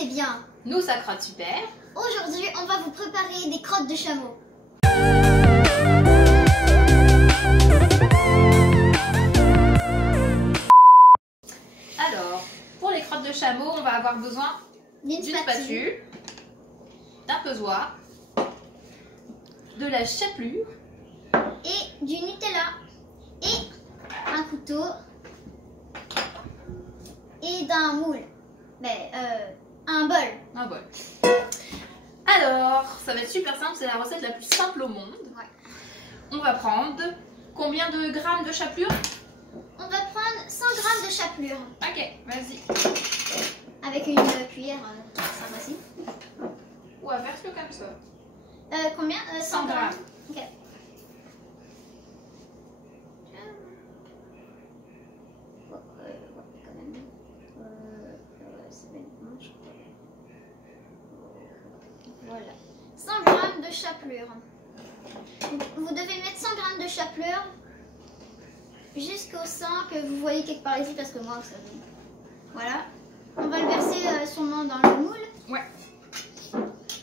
c'est bien. Nous, ça crotte super. Aujourd'hui, on va vous préparer des crottes de chameau. Alors, pour les crottes de chameau, on va avoir besoin D'une d'une spatule, d'un pesoir, de la chapelure et du Nutella. Et un couteau. Et d'un moule. Un bol. un bol. Alors, ça va être super simple, c'est la recette la plus simple au monde. Ouais. On va prendre combien de grammes de chapelure? On va prendre 100 grammes de chapelure. Ok, vas-y. Avec une cuillère, ça facile. Ou inverse-le comme ça. Combien 100 grammes. Ok. Quand même. Ça va être bon, je crois. Voilà. 100 grammes de chapelure. Vous devez mettre 100 grammes de chapelure jusqu'au sang que vous voyez quelque part ici parce que moi, ça... Voilà. On va le verser sûrement dans le moule. Ouais.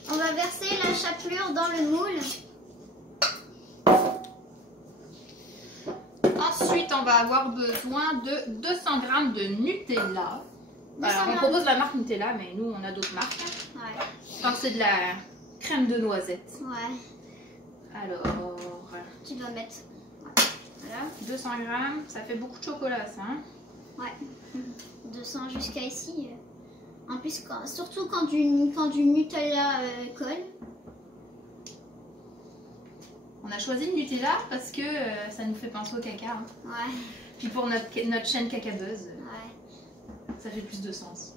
On va verser la chapelure dans le moule. Ensuite, on va avoir besoin de 200 grammes de Nutella. Alors, on propose la marque Nutella, mais nous, on a d'autres marques. Ouais. Donc, c'est de la crème de noisette. Ouais. Alors, Tu dois mettre. Ouais. Voilà. 200 grammes, ça fait beaucoup de chocolat, ça. Hein? Ouais. 200 jusqu'à ici. En plus, surtout quand du Nutella colle. On a choisi le Nutella parce que ça nous fait penser au caca. Hein. Ouais. Puis pour notre chaîne Caca Buzz, Ouais. ça fait plus de sens.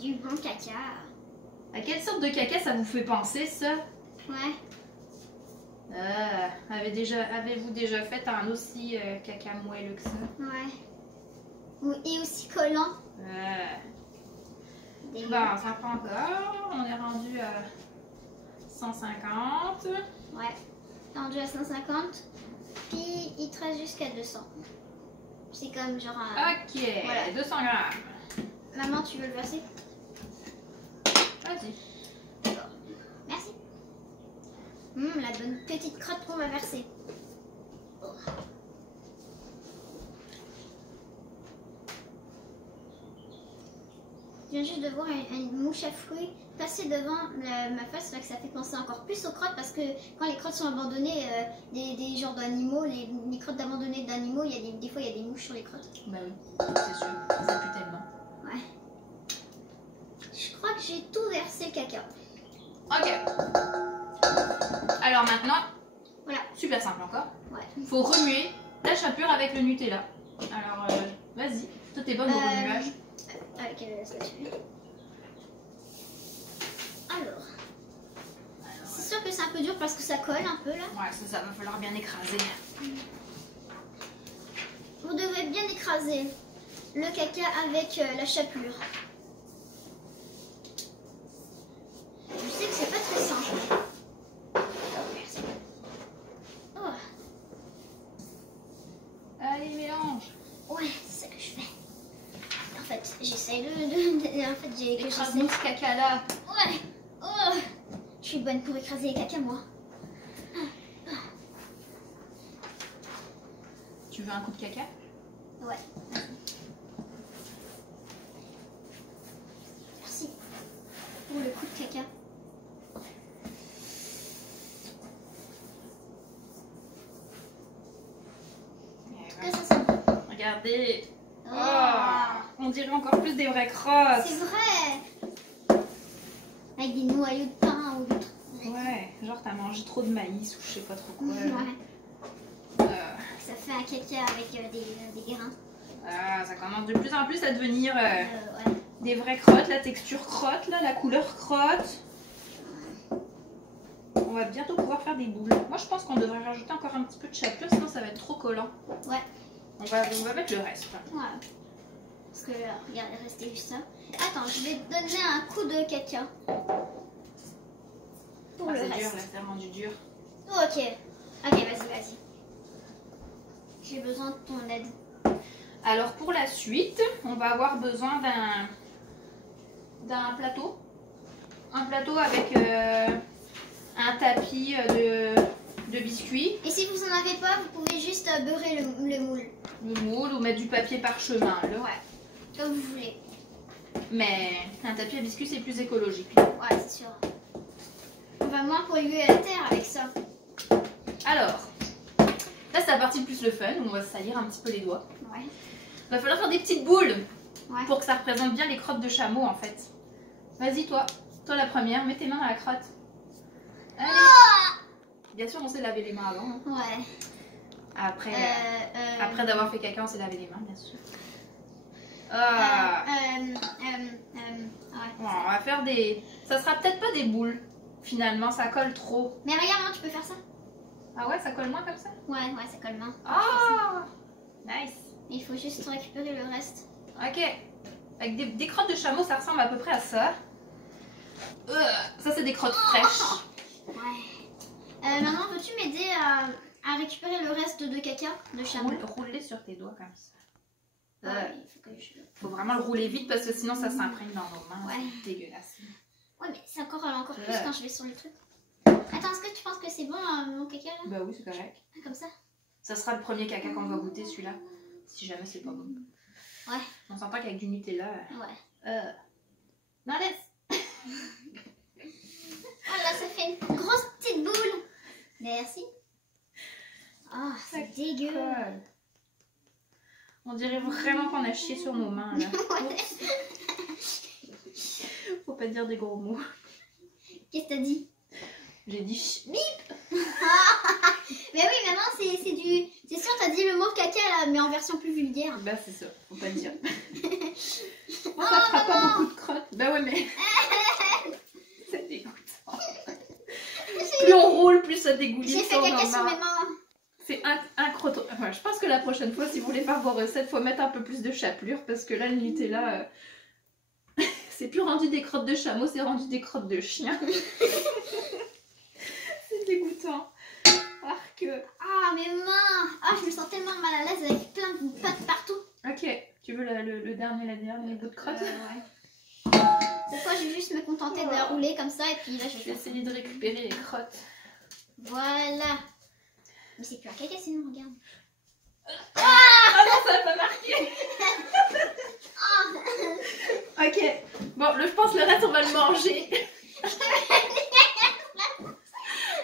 Du bon caca. À quelle sorte de caca ça vous fait penser, ça? Ouais. Avez-vous déjà fait un aussi caca moelleux que ça? Ouais. Et aussi collant. Bon, ça prend encore. On est rendu à 150. Ouais. Rendu à 150. Puis il te reste jusqu'à 200. C'est comme genre un... Ok, Voilà. 200 grammes. Maman, tu veux le verser? Vas-y. D'accord. Merci. La bonne petite crotte qu'on va verser. Oh. Je viens juste de voir une mouche à fruits passer devant ma face, là que ça fait penser encore plus aux crottes parce que quand les crottes sont abandonnées, des genres d'animaux, les crottes abandonnées d'animaux, des fois il y a des mouches sur les crottes. Bah oui, c'est sûr, ça pue tellement. Ouais. Je crois que j'ai tout versé le caca. Ok. Alors maintenant, Voilà. super simple encore. Ouais. Faut remuer la chapelure avec le Nutella. Alors vas-y, toi t'es bonne au remuage. Avec la spatule. Alors, c'est sûr que c'est un peu dur parce que ça colle un peu là. Ouais, ça va falloir bien écraser. Vous devez bien écraser le caca avec la chapelure. Je sais que c'est pas très simple. Merci. Oh. Allez, mélange. Ouais, c'est ça que je fais. En fait, j'essaie en fait, Écrase-nous ce caca là. Ouais. Oh. Je suis bonne pour écraser les caca, moi. Tu veux un coup de caca? Ouais. Merci pour le coup de caca. En tout cas, ça sent bon. Regardez. Oh. Oh, on dirait encore plus des vraies crottes. C'est vrai. Avec des noyaux de pain ou d'autres. Ouais, genre t'as mangé trop de maïs ou je sais pas trop quoi. Ouais. Ça fait un caca avec des grains. Ça commence de plus en plus à devenir Ouais. des vraies crottes, la texture crotte, là, la couleur crotte. On va bientôt pouvoir faire des boules. Moi je pense qu'on devrait rajouter encore un petit peu de chapelure, sinon ça va être trop collant. Ouais. On va mettre le reste. Ouais. Parce que regarde, il restait juste ça. Attends, je vais te donner un coup de caca. Pour le C'est reste. dur, là, c'est rendu dur. Ok. Ok, vas-y. J'ai besoin de ton aide. Alors pour la suite, on va avoir besoin d'un plateau. Un plateau avec un tapis de biscuits. Et si vous en avez pas, vous pouvez juste beurrer le moule. Le moule ou mettre du papier parchemin. Là. Ouais, comme vous voulez. Mais un tapis à biscuits, c'est plus écologique. Ouais, c'est sûr. On va moins polluer la terre avec ça. Alors, là c'est la partie le plus le fun, on va se salir un petit peu les doigts. Ouais. Il va falloir faire des petites boules pour que ça représente bien les crottes de chameau en fait. Vas-y toi la première, mets tes mains dans la crotte. Allez. Bien sûr on s'est lavé les mains avant. Hein. Ouais. Après d'avoir fait caca on s'est lavé les mains bien sûr. Ouais. Bon, on va faire des... Ça sera peut-être pas des boules. Finalement ça colle trop. Mais regarde, hein, tu peux faire ça. Ah ouais ça colle moins comme ça? Ouais, ça colle moins. Ah nice. Il faut juste récupérer le reste. Ok. Avec des crottes de chameau, ça ressemble à peu près à ça. Ça, c'est des crottes fraîches. Ouais. Maman, veux-tu m'aider à récupérer le reste de caca de chameau? Roule-les sur tes doigts comme ça. Il faut vraiment le rouler vite parce que sinon ça s'imprègne dans nos mains. Ouais. C'est dégueulasse. Ouais, mais c'est encore plus quand je vais sur le truc. Attends, est-ce que tu penses que c'est bon mon caca là? Bah oui, c'est correct. Comme ça? Ça sera le premier caca qu'on va goûter celui-là. Si jamais c'est pas bon. Ouais. On s'entend qu'avec du Nutella. Ouais. Non, laisse. Oh là, ça fait une grosse petite boule. Merci. Oh, c'est dégueu. Colle. On dirait vraiment qu'on a chié sur nos mains là. Ouais. Faut pas dire des gros mots. Qu'est-ce que t'as dit? J'ai dit bip. Mais oui, maman, c'est du... C'est sûr, t'as dit le mot caca là, mais en version plus vulgaire. Bah c'est ça, faut pas le dire. Bon, ça fera pas beaucoup de crottes. Bah ouais, mais... C'est dégoûtant. Plus on roule, plus ça dégouline. J'ai fait caca sur mes mains. C'est un crotton. Enfin, je pense que la prochaine fois, si vous voulez faire vos recettes, faut mettre un peu plus de chapelure. Parce que là, le Nutella, c'est plus rendu des crottes de chameau, c'est rendu des crottes de chien. C'est dégoûtant. Ah, mes mains. Ah, je me sens tellement mal à l'aise avec plein de pattes partout. Ok, tu veux le dernier bout de crotte? Ouais. Cette fois, je vais juste me contenter de rouler comme ça et puis là, je vais essayer de récupérer les crottes. Voilà. Mais c'est plus un caca sinon, regarde. Ah non, ça n'a pas marqué. Ok, bon, je pense que le reste, on va le manger.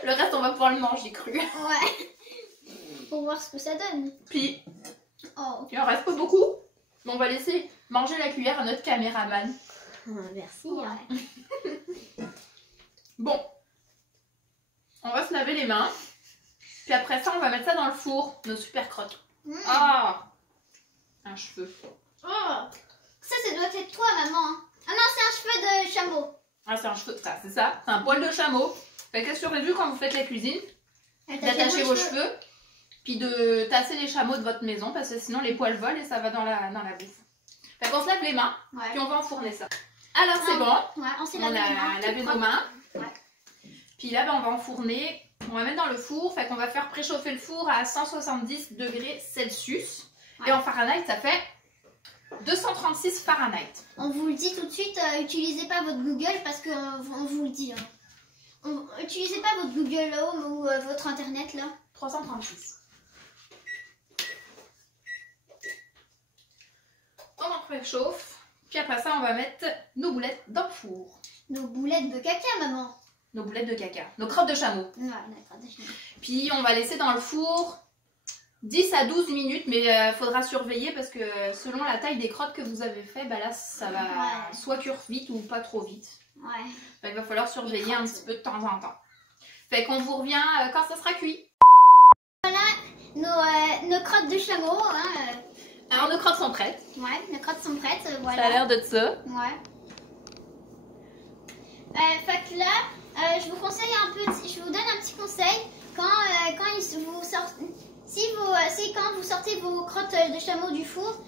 Le reste, on va pouvoir le manger cru. Ouais. Pour voir ce que ça donne. Puis, il en reste pas beaucoup. Mais on va laisser manger la cuillère à notre caméraman. Merci. Ouais. Bon. On va se laver les mains. Puis après ça, on va mettre ça dans le four. Nos super crottes. Ah, un cheveu. Oh, ça doit être toi, maman. Ah non, c'est un cheveu de chameau. Ah, c'est un cheveu. Ça, c'est ça. C'est un poil de chameau. Fait qu'est-ce que vous quand vous faites la cuisine? D'attacher vos cheveux. Puis de tasser les chameaux de votre maison. Parce que sinon, les poils volent et ça va dans la bouffe. Fait qu'on se lave les mains. Ouais. Puis on va enfourner ça. Alors, c'est bon. Ouais, on a lavé nos mains. Ouais. Puis là, on va enfourner. On va mettre dans le four. Fait qu'on va faire préchauffer le four à 170 degrés Celsius. Ouais. Et en Fahrenheit, ça fait 236 Fahrenheit. On vous le dit tout de suite, utilisez pas votre Google parce qu'on vous le dit. Hein. Utilisez pas votre Google Home ou votre Internet là. 336. On en préchauffe. Puis après ça, on va mettre nos boulettes dans le four. Nos boulettes de caca, maman. Nos boulettes de caca. Nos crottes de chameau. Ouais, nos crottes de chameau. Puis on va laisser dans le four 10 à 12 minutes, mais faudra surveiller parce que selon la taille des crottes que vous avez fait, bah là ça va soit cuire vite ou pas trop vite. Ouais. Fait qu'il va falloir surveiller un petit peu de temps en temps. Fait qu'on vous revient quand ça sera cuit. Voilà nos crottes de chameau. Hein, Alors nos crottes sont prêtes. Ouais, nos crottes sont prêtes. Voilà. Ça a l'air de ça. Ouais. Fait que là, je vous conseille je vous donne un petit conseil quand vous sortez. Quand vous sortez vos crottes de chameau du four,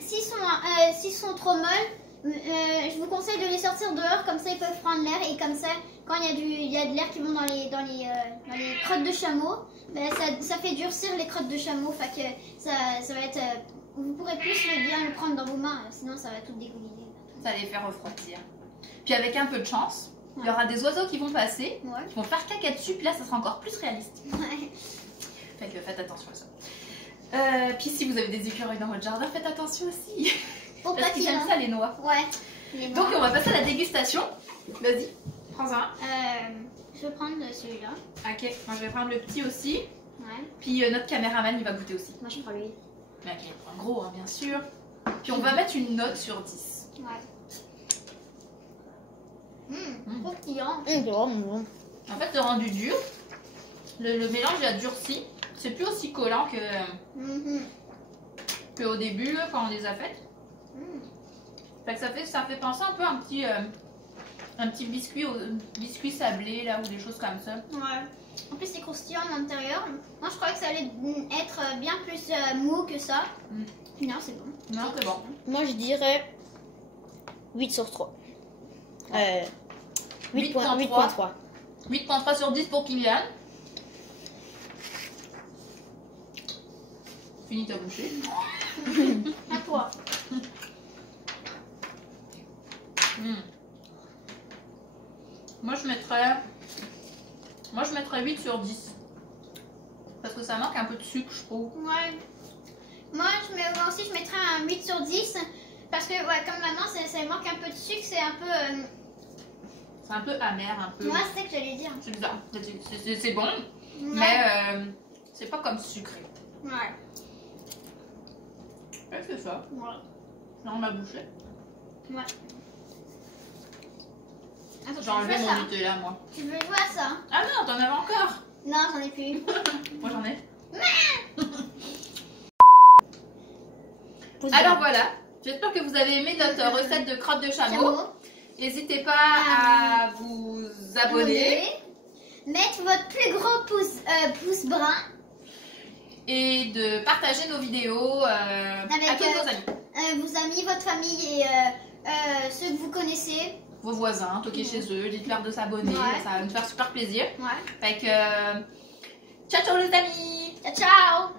s'ils sont trop molles, je vous conseille de les sortir dehors, comme ça ils peuvent prendre l'air et comme ça, quand il y a de l'air qui monte dans les crottes de chameau, ben ça fait durcir les crottes de chameau, fait que ça va être vous pourrez plus bien le prendre dans vos mains, sinon ça va tout dégouliner. Ça va les faire refroidir. Puis avec un peu de chance, il y aura des oiseaux qui vont passer, qui vont faire caca dessus, puis là ça sera encore plus réaliste. Ouais. Faites attention à ça. Puis si vous avez des écureuils dans votre jardin, faites attention aussi. Parce qu'ils aiment ça les noix. Ouais. Les noix. Donc on va passer à la dégustation. Vas-y, prends un. Je vais prendre celui-là. Ok, moi je vais prendre le petit aussi. Ouais. Puis notre caméraman il va goûter aussi. Moi je prends lui. Ok, un gros hein, bien sûr. Puis on va mettre une note sur 10. Ouais. Croustillant. En fait le rendu dur, le mélange a durci. C'est plus aussi collant que au début quand on les a faites. Fait que ça fait penser un peu à un petit biscuit sablé là ou des choses comme ça. Ouais. En plus c'est croustillant à l'intérieur. Moi je croyais que ça allait être bien plus mou que ça. Non c'est bon. Non c'est bon. Moi je dirais 8 sur 3. 8.3. 8.3 sur 10 pour Kylian. Finis ta bouchée. À toi. Moi je mettrais 8 sur 10. Parce que ça manque un peu de sucre je trouve. Ouais. Moi aussi je mettrais un 8 sur 10. Parce que ouais, comme maintenant ça manque un peu de sucre, c'est un peu... C'est un peu amer, un peu... Moi c'est ce que j'allais dire. C'est bizarre. C'est bon, mais c'est pas comme sucré. Ouais. C'est ça. Ouais. Dans ma bouchée. Ouais. Attends, J'ai enlevé mon Nutella moi. Tu veux jouer à ça? Ah non, t'en avais encore. Non, j'en ai plus. Moi j'en ai. Alors voilà, j'espère que vous avez aimé notre recette de crottes de chameau. N'hésitez pas à vous abonner. Mettre votre plus gros pouce brun. Et de partager nos vidéos à tous vos amis. Vos amis, votre famille et ceux que vous connaissez. Vos voisins, toquez chez eux, dites-leur de s'abonner, ça va nous faire super plaisir. Fait que, ciao ciao les amis. Ciao ciao.